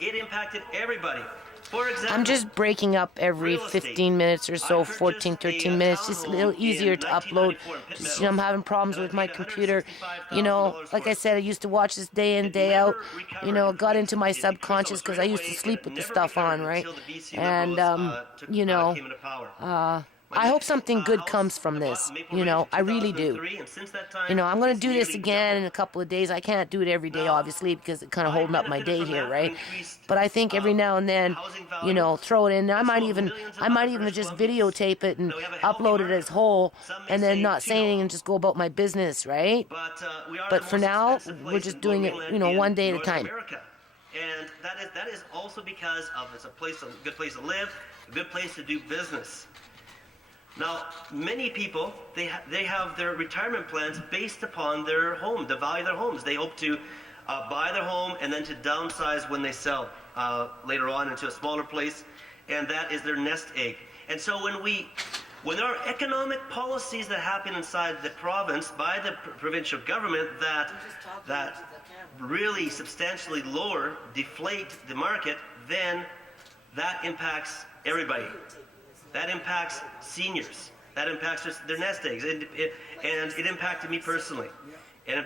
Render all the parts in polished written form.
It impacted everybody. For example, I'm just breaking up every real estate. 15 minutes or so, I 14, purchased 13 minutes. Just a little townhome easier in to upload. 1994 in Pitt Just, I'm Meadows, having problems and I with my paid computer. $165,000 Like for I it. said, I used to watch this day in, It day out. never recovered its Got weight. into my It decreased subconscious almost because right I used to away, sleep and with it the never stuff on, recovered right? until the BC And, Liberals came into power. My I hope next something good house comes from I bought this. in Maple Ridge in I really do. 2003, and since that time, I'm going to it's do this nearly again in doubled. a couple of days. I can't do it every day, Now, obviously, because it's kind of I holding up my benefited day from here, that right? increased But I think every now and then, housing value. throw it in. I might sold even, millions of I might others even British just Columbians. videotape it and Now, we have a healthy upload it market. as whole, Some may and then say, not say anything and just go about my business, right? But we are But the for most now, expensive we're place just in doing Lower it, Mainland one in day at a Northern time. America. And that is also because of it's a good place to live, a good place to do business. Now, many people, they have their retirement plans based upon their home, the value of their homes. They hope to buy their home and then to downsize when they sell later on into a smaller place, and that is their nest egg. And so when there are economic policies that happen inside the province by the provincial government that really substantially deflate the market, then that impacts everybody. That impacts seniors. That impacts their nest eggs. And it impacted me personally. And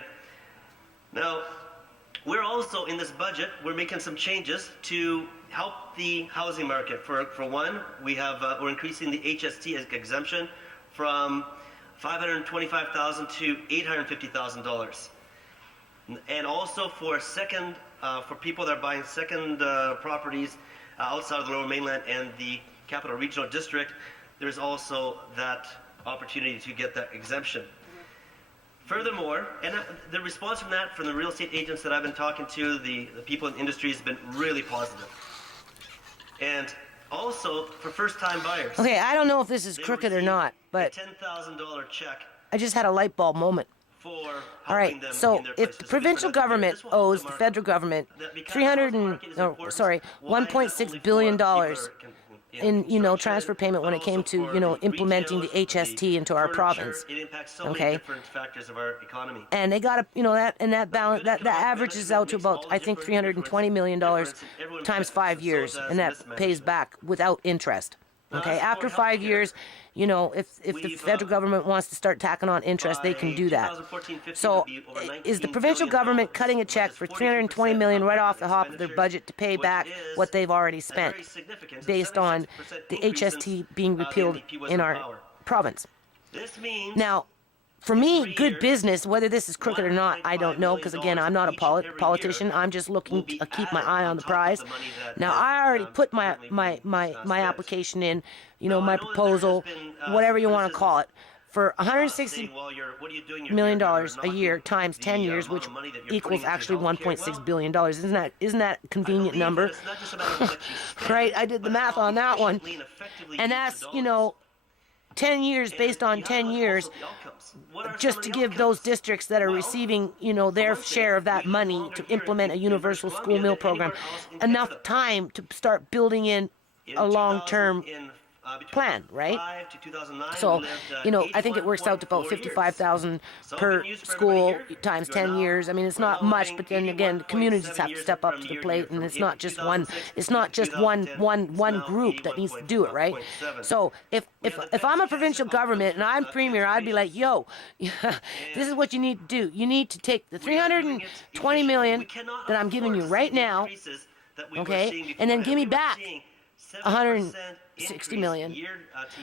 now, we're also, in this budget, we're making some changes to help the housing market. For one, we're increasing the HST exemption from $525,000 to $850,000. And also for people that are buying second properties outside of the Lower Mainland and the Capital Regional District, there's also that opportunity to get that exemption. Furthermore, and the response from the real estate agents that I've been talking to, the people in the industry, has been really positive. And also for first-time buyers. Okay, I don't know if this is crooked or not, but a $10,000 check I just had a light bulb moment. for All right, helping them so in their if places the to be provincial productive here. government This will help owes the market. federal government Because $300 the housing market is important, why is it $1.6 only billion for people in construction, transfer payment when but it came also to for implementing the retail, HST into our furniture? province. It impacts so Okay. many different factors of our economy. And they got that balance that averages out to about, I think, $320 million times 5 years, and that pays back without interest. Okay, after 5 years, if the federal government wants to start tacking on interest, they can do that. So, is the provincial government cutting a check for $320 million right off the hop of their budget to pay back what they've already spent, based on the HST being repealed in our province? Now, for me, good business, whether this is crooked or not, I don't know, because again, I'm not a politician. I'm just looking to keep my eye on the prize. Now, I already put my application in, my proposal, whatever you want to call it, for $160 million a year times 10 years, which equals actually $1.6 billion. Isn't that a convenient number? Right? I did the math on that one. And that's, 10 years based on 10 years, just to give those districts that are receiving, their share of that money to implement a universal school meal program, enough time to start building in a long-term plan, right? So, I think it works out to about $55,000 per school times 10 years. I mean, it's not much, but then again, the communities have to step up to the plate, and it's not just one group that needs to do it, right? So, if I'm a provincial government and I'm premier, I'd be like, yo, this is what you need to do. You need to take the $320 million that I'm giving you right now, okay, and then give me back $160 million,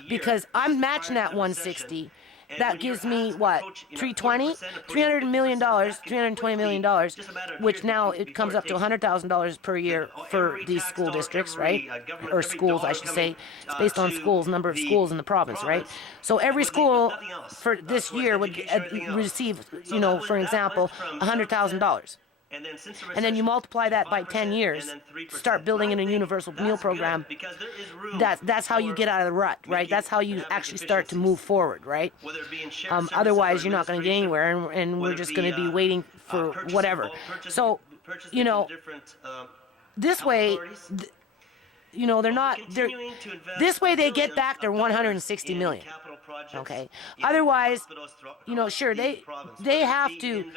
because I'm matching that 160. That gives me what, $320 million, which now it comes up to $100,000 per year for these school districts, right? Or schools, I should say. It's based on schools, number of schools in the province, right? So every school for this year would receive, for example, $100,000. And then you multiply that by 10 years, start building in a universal meal program. That's how you get out of the rut, right? That's how you actually start to move forward, right? Otherwise, you're not going to get anywhere, and we're just going to be waiting for whatever. So, this way, this way they get back their $160 million. Okay. Otherwise, sure, they have to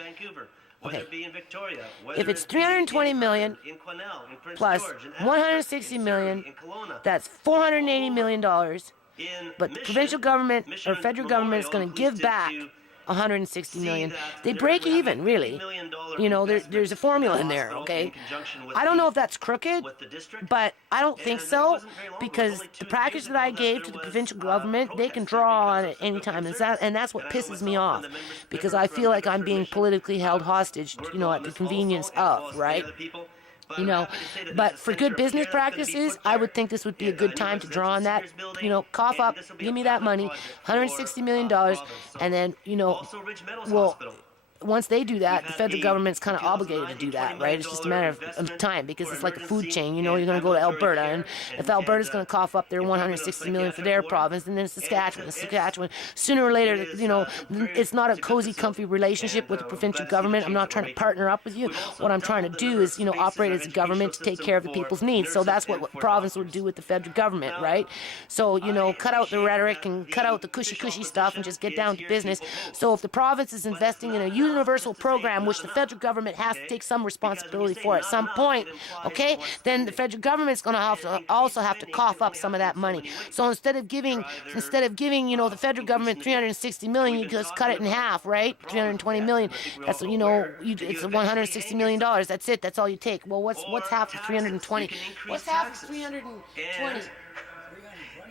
whether Okay. it be in Victoria, If it's 320 million in Quesnel, in Prince plus George, in 160 Abbotsford, million, in Surrey, in Kelowna, that's $480 million. in But the Mission, provincial government or Mission federal government is Memorial, going I'm to give pleased back to 160 see million. that They they're break having even, a $50 really. million You know, there's a investment formula that in there, hospital okay? in conjunction with I don't know the- if that's crooked, with the district. but I don't think And it so, wasn't very long ago, it was because only the 2 package years that I ago gave there to the was, provincial government, they can protests draw there on because it of federal anytime, service. and that's what And I know pisses me myself off, and the members because I feel like I'm being Commission, politically held hostage, worked you know, on at the this convenience also, as well of, as right? many other people. But You I'm know, happy to say that but there's a for center good of care business that's gonna be practices, put I there, would think this would be a and, good new time to draw on residential that. seniors building, You know, cough and up, this will be give a me that pilot money, project for, $160 million, province. So and then, you know, also Ridge Meadows well, Hospital. once they do that, We've the had federal a government's kind of 2009 obligated to do $20 that, right? It's just a matter of investment time, because for it's like a food emergency chain. You know, and you're going to go to ambulatory Alberta, care, and if Alberta's going to cough up their improvement of 160 million for their psychiatric ward. province, and then Saskatchewan, It's- Saskatchewan, sooner or later, it is, you know, very it's not a it's a good cozy, facility. comfy relationship And, with the we're provincial glad to see the government. I'm change not that trying we're to making. partner up with you. We've also What I'm trying to doubled the do number is, of you know, spaces operate in as a our government to educational take system care of the for people's needs. So nurses that's and what for province would doctors. do with the federal government, Now, right? So, you know, I cut out the appreciate rhetoric that and the cut out the cushy official stuff and just get opposition down is to here business. to vote. So if the province is But it's investing in not a enough universal just to say it's program, not which the enough, federal government has to okay? take some Because when you responsibility say for at not some enough, point, it implies okay, more then the spending. federal government's going to And also have to increased cough spending up can some of only that happen so money. many ways. So instead of giving, you know, the federal government increasing the debt. 360 million, you We've been just cut it in talking half, about right? the problems 320 with million. debt, and I think we're That's all you know, aware that you it's eventually 160 hang million yourself. dollars. That's it. That's all you take. Well, what's Or half of taxes. 320? You can increase What's half of taxes. 320?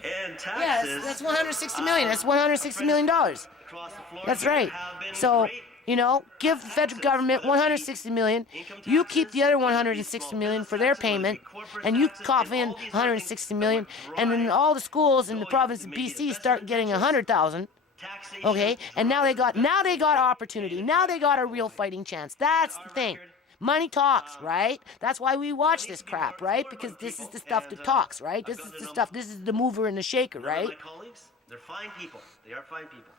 And Yeah, taxes. that's 160 million. That's 160 million dollars. across the floor That's here right. have been So, great. you know, give the federal government 160 million. You keep the other 160 million for their payment, and you cough in 160 million, and then all the schools in the province of BC start getting 100,000. Taxation Okay, and now they got opportunity. Now they got a real fighting chance. That's the thing. Money talks, right? That's why we watch this crap, right? Because this is the stuff that talks, right? This is the stuff. This is the mover and the shaker, right? My colleagues, they're fine people. They are fine people.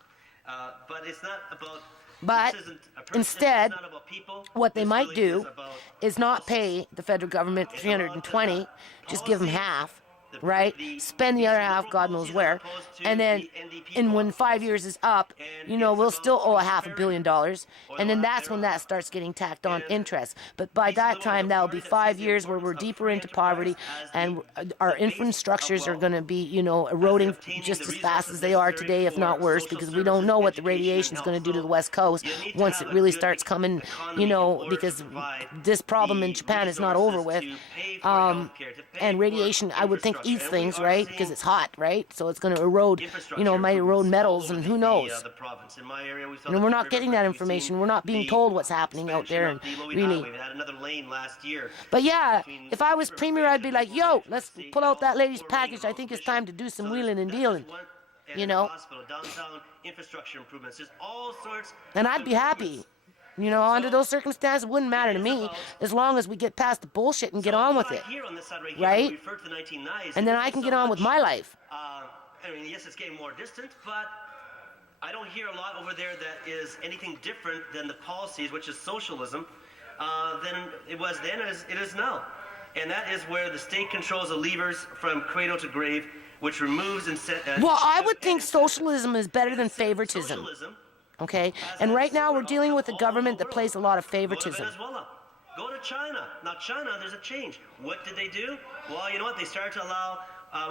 But it's not about. But this isn't a person, instead, it's not about people. what they This might really do about is not policies. pay the federal government It's 320, about, just give them policies, half, the- right? the Spend the other liberal half, God knows policies where, as opposed to and then, the NDP and when bloc 5 policies. years is up, And you know, it's we'll about still owe a half a prosperity billion dollars, or and the then lack that's when thereof. that starts getting tacked on And interest. But by these are that the ones time, of that'll party be that 5 sees the years where we're importance of deeper free into poverty, enterprise as and the our basis of infrastructures are wealth. going to be, you know, eroding obtaining just the as fast resources as they are necessary today, if for not worse, social because we don't services, know what the education, and radiation is going to health. do to the So West Coast you need to once have it a really good starts coming, economy you know, in order to because provide this problem in the Japan is not over resources with. to pay for Um, healthcare, to pay and for radiation, I would think, infrastructure. eats And we things, are right? Because seeing it's hot, right? So it's going to erode, you know, infrastructure might erode improvements metals, all over and who the, knows? the province. In my area, we saw And the we're Peace not River getting that Bridge. We've information. seen We're not being the told what's happening out expansion there, of and the Lowy really. Highway. We had another lane last year. But yeah, between if I was River premier, Bridge I'd be and like, Fort yo, Ridge, let's Sea, pull and out that also lady's Fort package. Ridge I think it's Mission. time to do some So wheeling and that's dealing. just one You area. know? Hospital, downtown infrastructure improvements. There's all sorts. And of I'd be happy. improvements. You know, under those circumstances, it wouldn't matter to is me about- as long as we get past the bullshit and get So on what with I it. hear on this side right here, Right? we refer to the 1990s, And then it I isn't can so get on with much, my life. I mean, yes, it's getting more distant, but I don't hear a lot over there that is anything different than the policies, which is socialism, than it was then as it is now. And that is where the state controls the levers from cradle to grave, which removes Well, I would think socialism is better than favoritism. Socialism. Okay? And right now we're dealing with a government that plays a lot of favoritism. Go to Venezuela. Go to China. Now, China, there's a change. What did they do? Well, you know what? They started to allow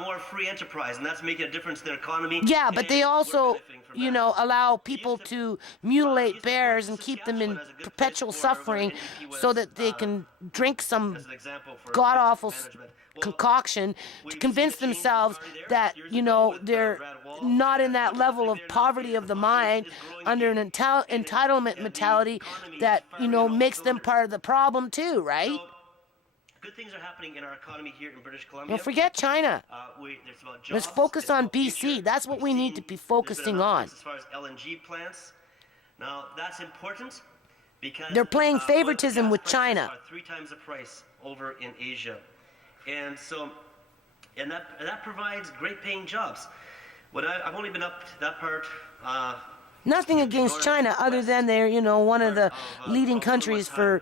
more free enterprise, and that's making a difference in their economy. Yeah, but they and we're also, benefiting from you that. know, allow people used to to mutilate bears and keep them in Saskatchewan as a good place perpetual for suffering where NDP so was, that they can drink some as an example for god-awful management. Well, concoction to we've convince seen a change in the themselves party there that, years you ago know, with, they're Brad Wall, not in and that level of they're now poverty getting of the the mind is growing under an again, entitlement and the mentality economy that, is you know, firing makes all them cylinders. part of the problem too, right? So, good things are happening in our economy here in British Columbia. Well, forget China. It's about Let's jobs, focus it's on about BC. future. That's what we We've need seen to be there's been focusing on. announcements as far as LNG plants. Now, that's important because They're playing oil and favoritism gas with prices China. are 3 times the price over in Asia. And so, that provides great paying jobs. I've only been up to that part Nothing against China, other than they're, one of the leading countries for,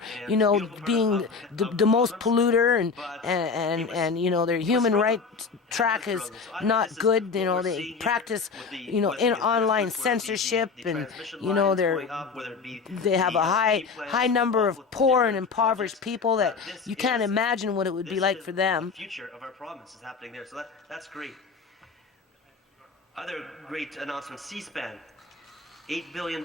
being the most polluter, and their human rights track is not good. They practice, in online censorship, and they have a high number of poor and impoverished people that you can't imagine what it would be like for them. The future of our province is happening there, so that's great. Other great announcements: C-SPAN. $8 billion,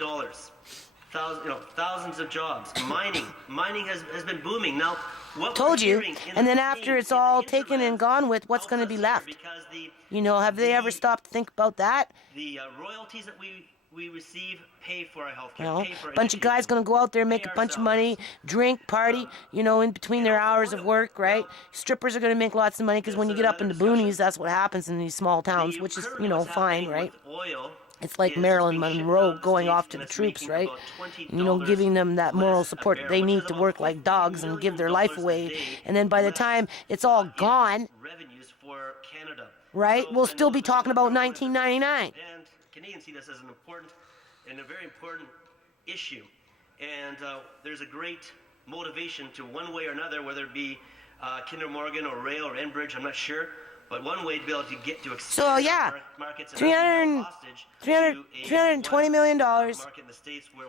thousands of jobs. Mining has been booming. Now, what Told we're you. hearing in And the then thing, after it's in the all taken and hinterlands gone with, what's helps going to be us left? because Have they ever stopped to think about that? the royalties that we receive pay for our health You care. know, Pay for our bunch of guys education. going to go out there, make a bunch of money, drink, party, in between their hours of work, right? Strippers are going to make lots of money because when you get up in the boonies, that's what happens in these small towns, which is, Currently what's fine, happening right? with oil It's like is Marilyn being shipped Monroe out of going the off States, to and the it's troops, making right? about $20 Giving them that moral less a support that they barrel, which need is to about work like dogs and give their life $50 away. a day And then by the less, time it's all gone, revenues for Canada. right, So, we'll and still be those talking about programs- 1999. And Canadians see this as an important and a very important issue. And there's a great motivation to one way or another, whether it be Kinder Morgan or Rail or Enbridge, I'm not sure. But one way to be able to get to expand So, yeah, markets and 300 hostage $320 million. market in the States where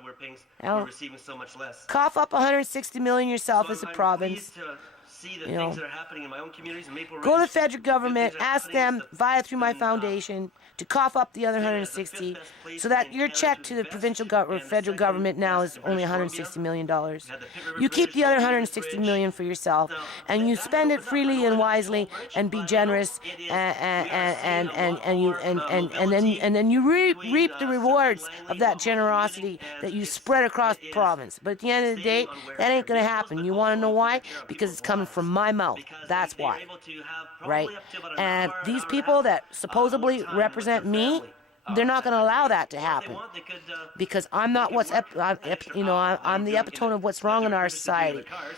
Now, we're receiving so much less. Cough up $160 million yourself So as a I'm province. pleased to see the You know, things that are happening in my own communities in Maple Ridge. Go to the federal Good government, things are ask happening. them It's via through my been, foundation to cough up the other stated as the 160, fifth best place so that in your Canada check to to the invest, provincial or and the federal second government now best is in only British $160 Columbia. million. We had the Pitt River You keep Bridge, the other Golden River 160 Bridge. million for yourself, Now, and you that spend it opens up. I freely know and that it's a wisely, small bridge, and be but I know generous, it is- we are and seeing a lot and you more, and then you reap between, the Surrey and rewards Langley, of that local generosity community, that and you it's- spread across it the is province. But at the end of the day, staying on where that ain't going to it goes, happen. but You want to know also why? taking care of Because people's it's coming lives. from my mouth. Because That's they are why. able to have Right? probably up to about an And hour, these hour and a people half, that supposedly more time represent with their me, family. they're not going to allow that to Or if they happen. want, they could, Because I'm not they what's could work an extra hour I'm the while they're epitome of what's doing wrong what in they're our privileged to do in society. their cars,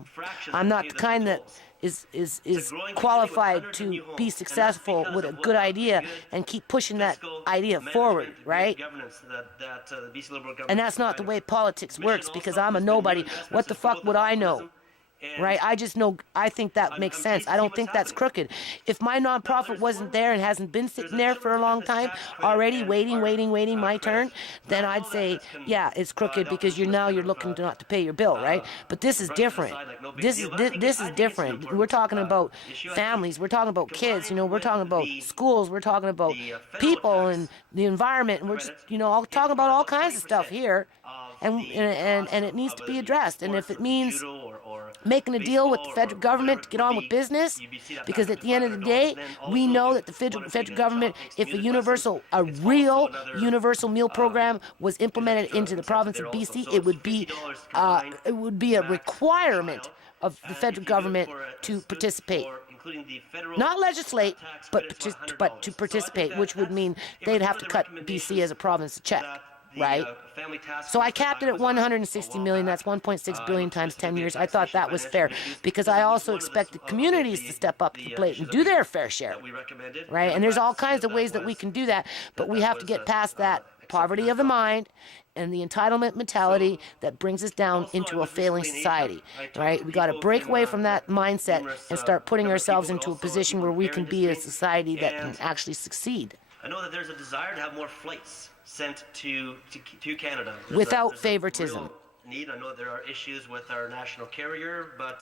I'm fractions not pay the the kind that tolls. is It's a growing community qualified with hundreds of new to homes, be and that's successful because with a of what good idea good and keep pushing that fiscal idea management, forward, good right? governance that the BC Liberal government And that's not the provided. way politics Mission works, because also I'm a has been new nobody. investments What the in fuck growth would and I know? optimism, and Right? I think that makes I'm sense. pleased to I see don't what's think that's happening. crooked. If my nonprofit there's wasn't one- there and hasn't been There's sitting a there for a children's long business time, tax credit already and waiting, farm, my turn, credits. then Now, I I'd know say, that can, yeah, it's crooked help because us just now kind you're of, looking not to pay your bill, right? But this is brush it different. aside like no big This deal, is but I think this I is think it's an different. We're important, talking about issue. I think families. We're talking about kids. combined We're talking with about the- schools. We're talking about the, federal people tax and the environment. And we're just, credit, all it's talking about all about kinds of stuff 20% here. of And the and it cost needs of to whether be it addressed. And if sports it or means judo or making a deal with the baseball federal or government whatever to it get would on with be, business, you'd be see that because back at up the end of the $500. day, Then we also, know if that the you wanna feed federal a government, child, takes if a music lessons, a it's real also another, universal meal program was implemented extra into the incentive province of there also. BC, So it it's would be $50 combined a max requirement child. of the If federal you do it government for a to student participate. for including the federal Not legislate, tax but credits, about but to $100. So I think participate, which would that's- mean it they'd was have one to of the cut BC as a province to check, that the, right? family task So I force capped it at provided was a 160 while million. back. That's 1.6 billion Looked times 10 specifically at years. I thought taxation, that was financial fair, issues, because and I it was also one of the expected communities to step up to the plate issues and that do we- their fair share, that we recommended. right? And I'm there's glad all to see kinds of that ways that we was- can do that, but we that have to was, get past that accepted poverty and of the adopted. mind and the entitlement mentality that brings us down Also, into I a was failing recently in society, Asia. I talked right? to We got to people break in, away from that mindset numerous, and start putting government ourselves people, into a but also position people where in we air can be a industry. society that can And actually succeed. I know that there's a desire to have more flights sent to Canada. Without there's a favoritism. real need. I know there are issues with our national carrier, but